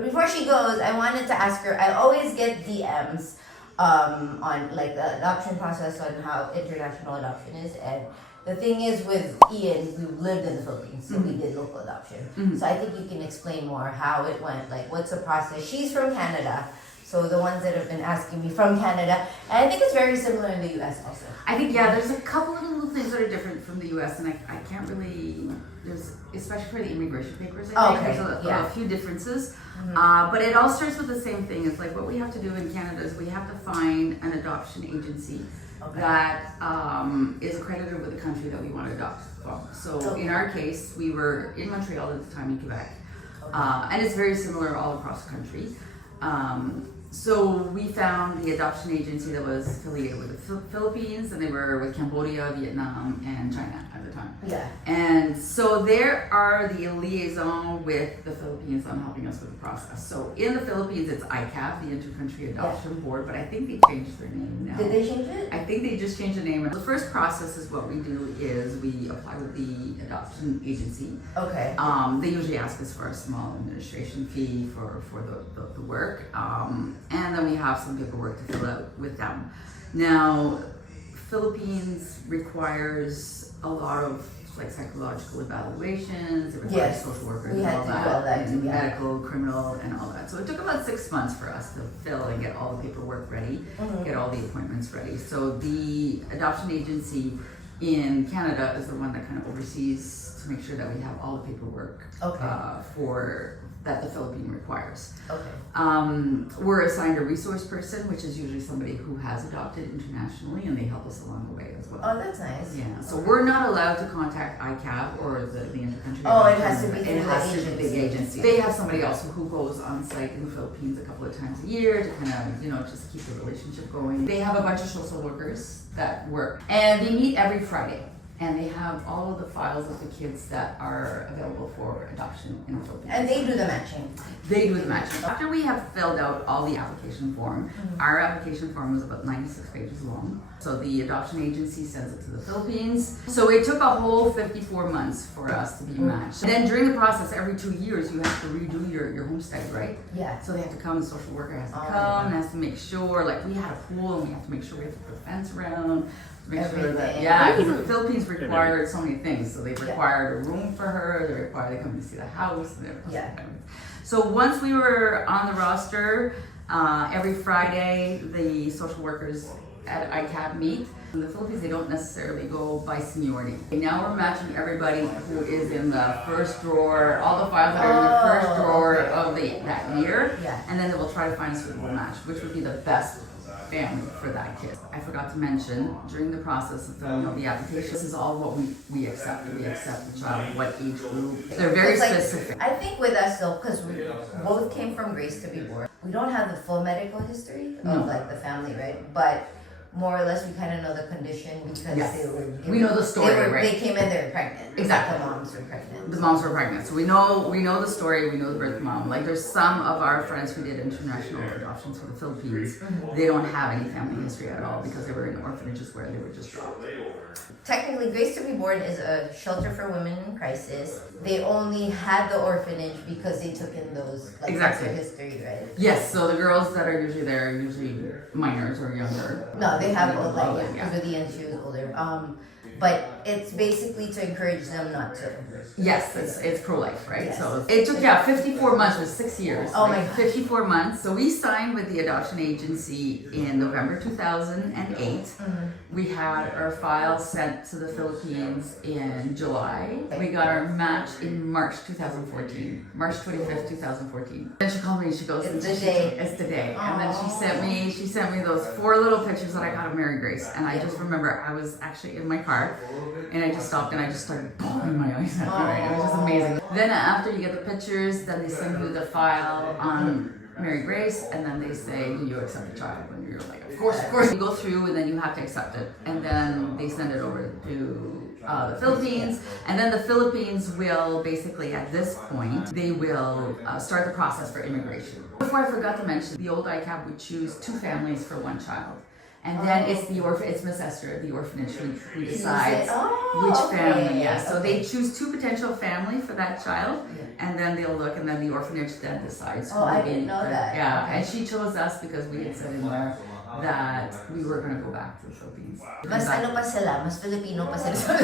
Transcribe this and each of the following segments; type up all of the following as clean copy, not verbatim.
But before she goes, I wanted to ask her, I always get DMs on like the adoption process, on how international adoption is. And the thing is with Ian, we lived in the Philippines, so we did local adoption. So I think you can explain more how it went, like what's the process. She's from Canada, so the ones that have been asking me from Canada, and I think it's very similar in the US also. I think, yeah, there's a couple of little things that are different from the US, and I can't really, there's, especially for the immigration papers, I think, there's a few differences. But it all starts with the same thing. It's like what we have to do in Canada is we have to find an adoption agency that is accredited with the country that we want to adopt from. So in our case, we were in Montreal at the time, in Quebec, and it's very similar all across the country. So we found the adoption agency that was affiliated with the Philippines, and they were with Cambodia, Vietnam, and China at the time. Yeah. And so there are the liaison with the Philippines on helping us with the process. So in the Philippines, it's ICAP, the Intercountry Adoption Board, but I think they changed their name now. Did they change it? I think they just changed the name. The first process is what we do is we apply with the adoption agency. Okay. They usually ask us for a small administration fee for the work. And then we have some paperwork to fill out with them. Now, Philippines requires a lot of like psychological evaluations, it requires social workers and all that, and medical, criminal, and all that. So it took about 6 months for us to fill and get all the paperwork ready, get all the appointments ready. So the adoption agency in Canada is the one that kind of oversees to make sure that we have all the paperwork for that the Philippine requires. We're assigned a resource person, which is usually somebody who has adopted internationally, and they help us along the way as well. Oh, that's nice. Yeah, so we're not allowed to contact ICAP or the intercountry. Oh, it has to be through the agency. They have somebody else who goes on site in the Philippines a couple of times a year to kind of, just keep the relationship going. They have a bunch of social workers that work, and they meet every Friday. And they have all of the files of the kids that are available for adoption in the Philippines. And they do the matching. They do the matching. After we have filled out all the application form, our application form was about 96 pages long. So the adoption agency sends it to the Philippines. So it took a whole 54 months for us to be matched. And then during the process, every 2 years, you have to redo your homestead, right? Yeah. So they have to come, the social worker has to come, and has to make sure, like we had a pool, and we have to make sure we have to put a fence around. Make sure that, because the Philippines required so many things. So they required a room for her, they come to see the house, and everything. So once we were on the roster, every Friday, the social workers at ICAP meet. In the Philippines, they don't necessarily go by seniority. Now we're matching everybody who is in the first drawer, all the files that are in the first drawer of that year, and then they will try to find a suitable match, which would be the best family for that kid. I forgot to mention, during the process of filling out the application, this is all what we accept. We accept the child, what age group. They're very specific. I think with us though, because we both came from Grace to be born, we don't have the full medical history of like the family, right? But more or less we kind of know the condition because they were we know the story, right? They came in, they were pregnant. Exactly. The moms were pregnant. The moms were pregnant. So we know the story, we know the birth mom. Like there's some of our friends who did international adoptions for the Philippines. They don't have any family history at all because they were in orphanages where they were just dropped. Technically, Grace to be Born is a shelter for women in crisis. They only had the orphanage because they took in those like history, right? Yes, so the girls that are usually there are usually minors or younger. No, they have old, like the end she was older. But it's basically to encourage them not to. Yes, it's pro-life, right? Yes. So it took 54 months, it was 6 years. Oh my God. 54 months. So we signed with the adoption agency in November 2008. We had our file sent to the Philippines in July. We got our match in March 2014, March 25th, 2014. Then she called me and she goes, It's the day. And then she sent me those 4 little pictures that I got of Marygrace. And I just remember I was actually in my car and I just stopped and I just started bawling my eyes out. Right? It was just amazing. Then after you get the pictures, then they send you the file on Marygrace, and then they say, do you accept the child? And you're like, of course. You go through and then you have to accept it. And then they send it over to the Philippines. And then the Philippines will basically, at this point, they will start the process for immigration. Before I forgot to mention, the old ICAP would choose 2 families for 1 child. And then it's Miss Esther, the orphanage, who decides Oh, which family. okay, Yeah, so okay. they choose 2 potential family for that child, Yeah. and then they'll look, and then the orphanage then decides. Oh, I didn't know that. Yeah, Okay. and she chose us because we had said in there that we were going to go back to the Philippines. Mas ano pa sila, mas Filipino pa sila.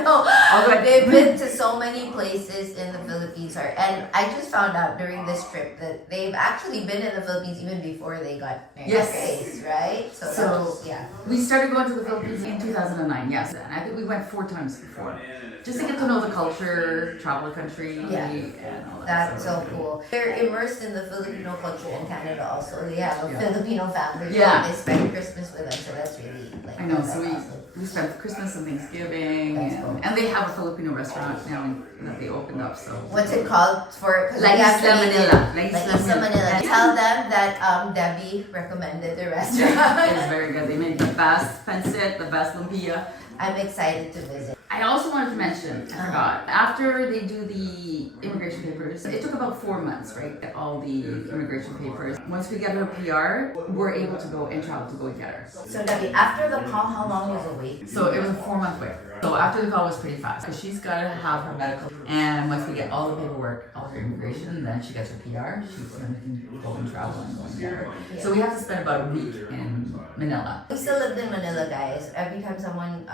No, Although they've been to so many places in the Philippines, and I just found out during this trip that they've actually been in the Philippines even before they got Yes. Marygrace, right? So yeah. We started going to the Philippines in 2009, yes. And I think we went 4 times before. Just to get to know the culture, travel the country, Yeah. and all that. That's so cool. They're immersed in the Filipino culture in Canada also. They have a Yeah. Filipino family. Yeah. They spend Christmas with them, so that's really like I know, that's so awesome. we spent Christmas and Thanksgiving, That's cool. and they have a Filipino restaurant now that they opened up, so. What's it called for? 'Cause La we have Isla Canadian- Manila. Like Isla Manila. Tell them that Debbie recommended the restaurant. It's very good. They make the best pancit, the best lumpia. I'm excited to visit. I also wanted to mention, I forgot, after they do the immigration papers, it took about 4 months, right? Get all the immigration papers. Once we get her PR, we're able to go and travel to go get her. So Debbie, after the call, how long was the wait? So it was a 4-month wait. So after the call was pretty fast because she's got to have her medical, and once we get all the paperwork, all her immigration, then she gets her PR. She's going to go and travel and go and get her. So we have to spend about a week in Manila. We still lived in Manila, guys. Every time someone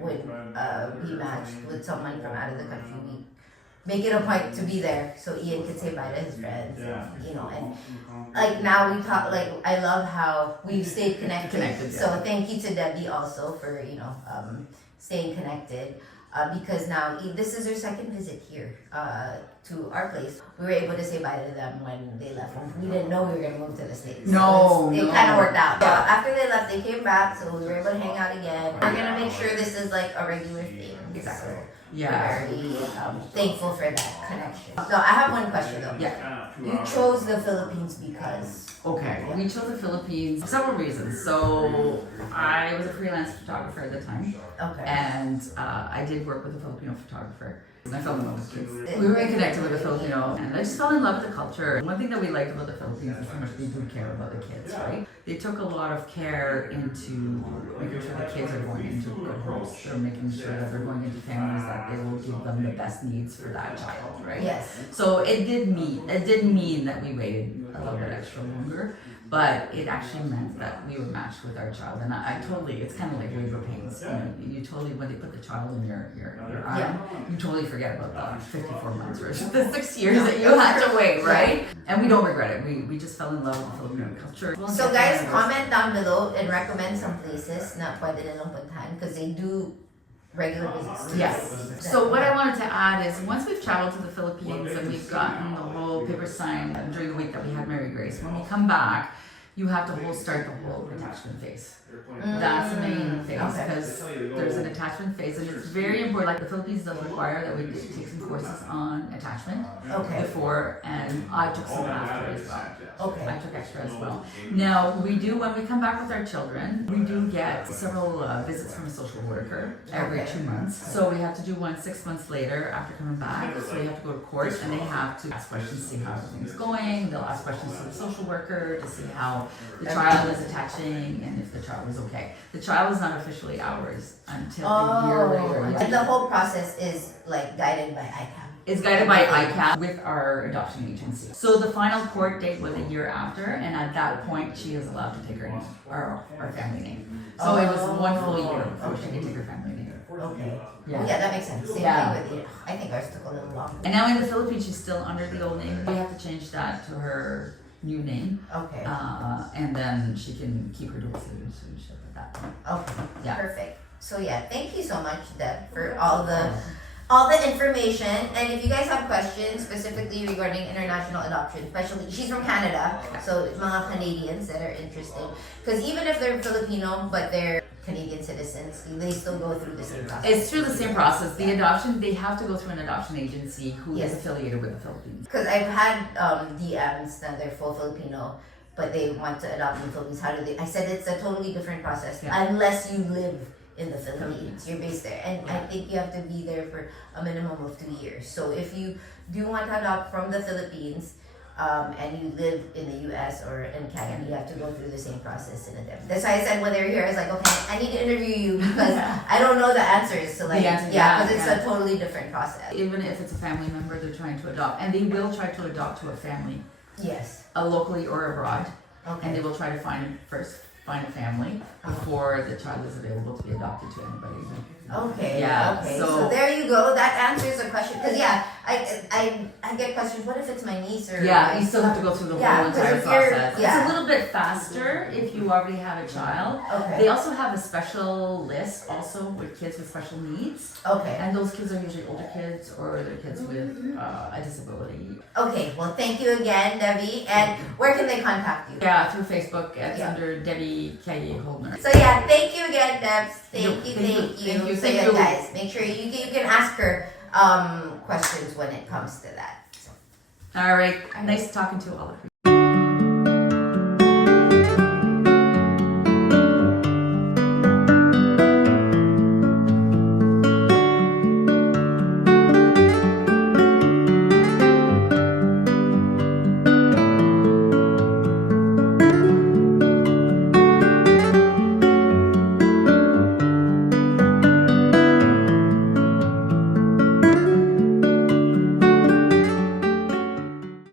would be matched with someone from out of the country, we make it a point to be there so Ian could say bye to his friends. You know, and like now we talk. Like I love how we've stayed connected. Yeah. So thank you to Debbie also for staying connected. Because now this is her second visit here to our place. We were able to say bye to them when they left. We didn't know we were gonna move to the States. No, it no. kind of worked out. After they left, they came back, so we were able to hang out again. We're gonna make sure this is like a regular thing. Exactly. So Yeah. we're very thankful for that connection. So I have one question though. Yeah. You chose the Philippines because. Okay, we chose the Philippines for several reasons. So I was a freelance photographer at the time, Okay. and I did work with a Filipino photographer. And I fell in love with kids. We were connected with a Filipino, and I just fell in love with the culture. One thing that we liked about the Philippines is how much they do care about the kids, right? They took a lot of care into making sure the kids are going into good homes. They're making sure that they're going into families that they will give them the best needs for that child, right? Yes. So it did mean that we waited a little bit extra longer, but it actually meant that we were matched with our child. And I totally, it's kind of like labor pains. You totally, when they put the child in your arm, you totally forget about the 54 months versus the 6 years that you had to wait, right? And we don't regret it. We just fell in love with the Filipino culture. So guys, comment down below and recommend some places na pwede nilang puntahan because they do regular visits. Yes. So what I wanted to add is once we've traveled to the Philippines and we've gotten the whole paper signed during the week that we had Marygrace, when we come back, you have to start the whole attachment phase. That's the main phase because there's an attachment phase, and it's very important. Like the Philippines does require that we take some courses on attachment before, and I took some after as well. I took extra as well. Now we do, when we come back with our children, we do get several visits from a social worker every 2 months. So we have to do one 6 months later after coming back. So we have to go to court, and they have to ask questions to see how everything's going. They'll ask questions to the social worker to see how the child is attaching and if the child is okay. The child is not officially ours until a year later. And the whole process is like guided by ICAM. It's guided by ICAP with our adoption agency. So the final court date was a year after, and at that point she is allowed to take her name, our family name. So it was 1 full year before she could take her family name. Okay. Yeah. Yeah, that makes sense. Same thing with you. I think ours took a little longer. And now in the Philippines she's still under the old name. We have to change that to her new name. Okay. And then she can keep her dual citizenship at that point. Okay. Yeah. Perfect. So yeah, thank you so much, Deb, for all the information. And if you guys have questions specifically regarding international adoption, especially she's from Canada, so mga Canadians that are interested, because even if they're Filipino but they're Canadian citizens, they still go through the same process. It's through the same process. The adoption, they have to go through an adoption agency who is affiliated with the Philippines. Because I've had DMs that they're full Filipino, but they want to adopt in the Philippines. How do they? I said it's a totally different process unless you live in the Philippines. You're based there, and I think you have to be there for a minimum of 2 years. So if you do want to adopt from the Philippines, and you live in the US or in Canada, you have to go through the same process in a different. That's why I said when they were here, I was like, okay, I need to interview you because I don't know the answers. So like, because it's a totally different process. Even if it's a family member they're trying to adopt, and they will try to adopt to a family, Yes. Locally or abroad, Okay. and they will try to find a family before the child is available to be adopted to anybody. Okay. Yeah, Okay. so- So there you go. That answers the question. Because I get questions. What if it's my niece or? Yeah, you still have to go through the whole entire process. It's a little bit faster if you already have a child. Okay. They also have a special list also with kids with special needs. Okay. And those kids are usually older kids or they're kids with a disability. Okay. Well, thank you again, Debbie. And where can they contact you? Yeah, through Facebook. It's under Debbie K. Holdner. So yeah, thank you again, Debs. Thank you. Thank you. So yeah, guys, make sure you can ask her questions when it comes to that. So. All right. Nice talking to all of you.